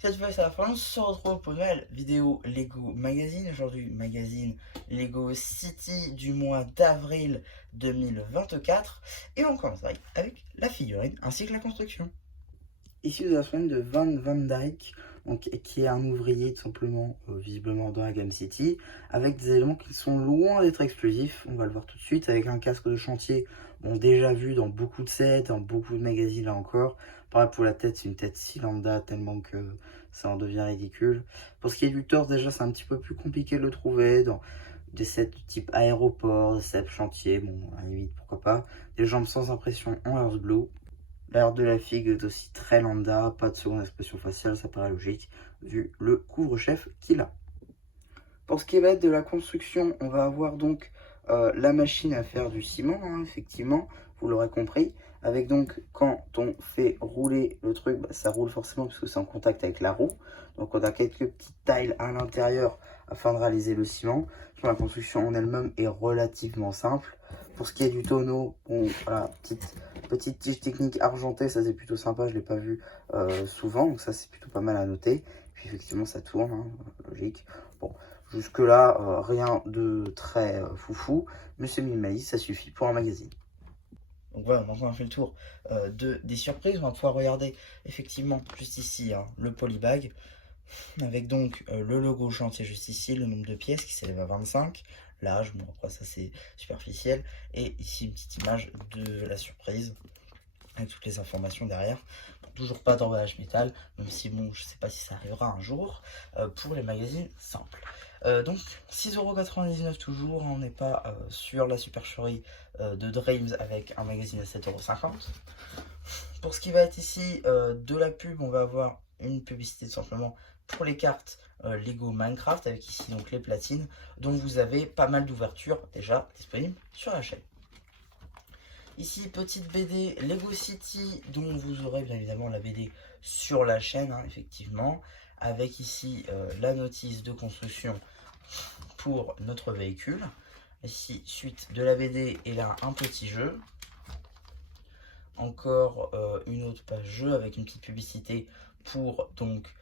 Cette fois c'est la fin, on se retrouve pour une nouvelle vidéo Lego Magazine. Aujourd'hui, magazine Lego City du mois d'avril 2024. Et on commence avec la figurine ainsi que la construction. Ici, de la semaine de Van Van Dyke, donc, qui est un ouvrier tout simplement, visiblement dans la Game City, avec des éléments qui sont loin d'être exclusifs. On va le voir tout de suite, avec un casque de chantier, bon, déjà vu dans beaucoup de sets, dans beaucoup de magazines là encore. Pareil pour la tête, c'est une tête si lambda, tellement que ça en devient ridicule. Pour ce qui est du torse, déjà, c'est un petit peu plus compliqué de le trouver dans des sets du type aéroport, des sets chantier, bon, à la limite, pourquoi pas. Des jambes sans impression en Earth Blue. L'air de la figue est aussi très lambda, pas de seconde expression faciale, ça paraît logique, vu le couvre-chef qu'il a. Pour ce qui va être de la construction, on va avoir donc la machine à faire du ciment, hein, effectivement, vous l'aurez compris. Avec donc, quand on fait rouler le truc, bah, ça roule forcément parce que c'est en contact avec la roue. Donc on a quelques petites tiles à l'intérieur afin de réaliser le ciment. La construction en elle-même est relativement simple. Pour ce qui est du tonneau, bon, voilà, petite tige technique argentée, ça c'est plutôt sympa, je ne l'ai pas vu souvent, donc ça c'est plutôt pas mal à noter. Puis effectivement ça tourne, hein, logique. Bon, jusque là, rien de très foufou, mais c'est minimaliste, ça suffit pour un magazine. Donc voilà, maintenant on a fait le tour des surprises. On va pouvoir regarder effectivement juste ici hein, le polybag avec donc le logo chantier juste ici, le nombre de pièces qui s'élève à 25, l'âge, bon après ça c'est superficiel, et ici une petite image de la surprise avec toutes les informations derrière. Toujours pas d'emballage métal, même si bon je sais pas si ça arrivera un jour pour les magazines simples. Donc 6,99€ toujours, on n'est pas sur la supercherie de Dreams avec un magazine à 7,50€. Pour ce qui va être ici de la pub, on va avoir une publicité tout simplement pour les cartes Lego Minecraft avec ici donc les platines dont vous avez pas mal d'ouvertures déjà disponibles sur la chaîne. Ici petite BD Lego City dont vous aurez bien évidemment la BD sur la chaîne hein, effectivement, avec ici la notice de construction pour notre véhicule. Ici suite de la BD et là un petit jeu. Encore une autre page jeu avec une petite publicité pour donc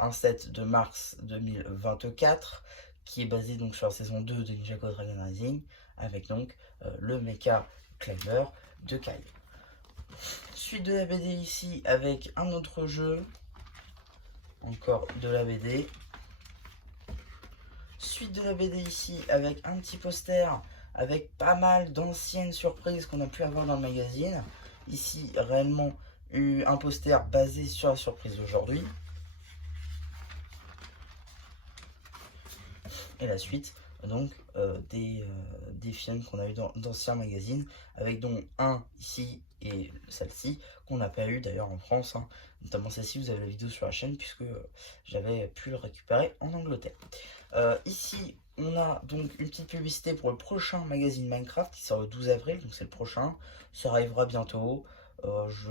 un set de mars 2024 qui est basé donc sur la saison 2 de Ninjago Dragon Rising avec donc le mecha climber de Kai. Suite de la BD ici avec un autre jeu, encore de la BD. Suite de la BD ici avec un petit poster avec pas mal d'anciennes surprises qu'on a pu avoir dans le magazine. Ici réellement un poster basé sur la surprise d'aujourd'hui. Et la suite donc des films qu'on a eu dans d'anciens magazines, avec donc un ici et celle-ci qu'on n'a pas eu d'ailleurs en France, hein. Notamment celle-ci, vous avez la vidéo sur la chaîne puisque j'avais pu le récupérer en Angleterre. Ici on a donc une petite publicité pour le prochain magazine Minecraft qui sort le 12 avril, donc c'est le prochain, ça arrivera bientôt. Je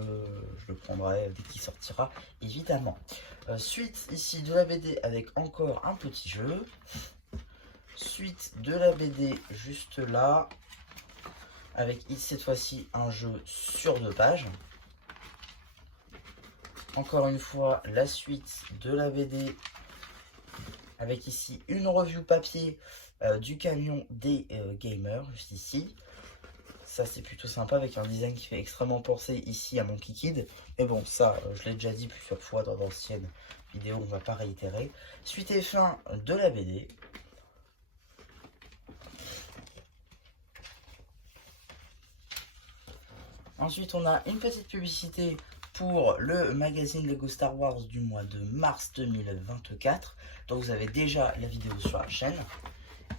le prendrai dès qu'il sortira évidemment. Suite ici de la BD avec encore un petit jeu. Suite de la BD juste là, avec cette fois-ci un jeu sur 2 pages. Encore une fois, la suite de la BD, avec ici une review papier du camion des gamers, juste ici. Ça c'est plutôt sympa avec un design qui fait extrêmement penser ici à Monkey Kid. Mais bon, ça je l'ai déjà dit plusieurs fois dans d'anciennes vidéos, on ne va pas réitérer. Suite et fin de la BD. Ensuite, on a une petite publicité pour le magazine Lego Star Wars du mois de mars 2024. Donc vous avez déjà la vidéo sur la chaîne.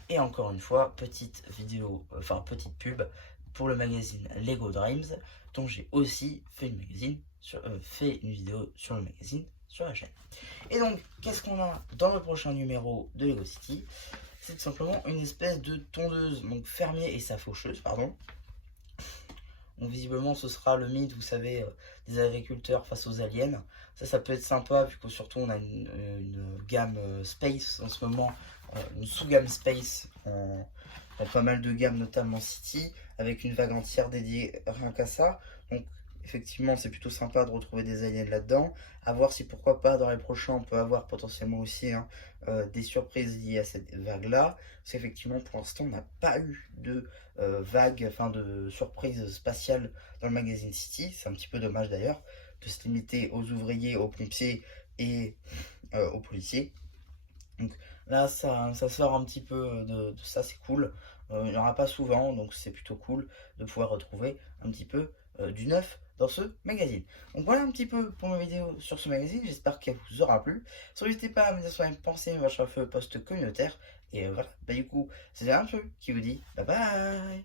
Et encore une fois, petite vidéo, petite pub pour le magazine Lego Dreams, dont j'ai aussi fait une vidéo sur le magazine sur la chaîne. Et donc, qu'est-ce qu'on a dans le prochain numéro de Lego City? C'est tout simplement une espèce de tondeuse, donc fermier et sa faucheuse, pardon. Donc visiblement ce sera le mythe, vous savez, des agriculteurs face aux aliens. Ça peut être sympa, vu que surtout on a une gamme Space en ce moment, une sous-gamme Space dans pas mal de gammes, notamment City, avec une vague entière dédiée rien qu'à ça. Donc Effectivement, c'est plutôt sympa de retrouver des aliens là-dedans. À voir si pourquoi pas dans les prochains, on peut avoir potentiellement aussi hein, des surprises liées à cette vague-là. Parce qu'effectivement, pour l'instant, on n'a pas eu de vague, enfin de surprise spatiale dans le magazine City. C'est un petit peu dommage d'ailleurs de se limiter aux ouvriers, aux pompiers et aux policiers. Donc là, ça sort un petit peu de ça, c'est cool. Il n'y en aura pas souvent, donc c'est plutôt cool de pouvoir retrouver un petit peu du neuf dans ce magazine. Donc voilà un petit peu pour ma vidéo sur ce magazine, j'espère qu'elle vous aura plu. N'hésitez pas à me dire ce que vous en pensez, votre feu post communautaire. Et voilà, bah du coup, c'est un peu qui vous dit bye bye.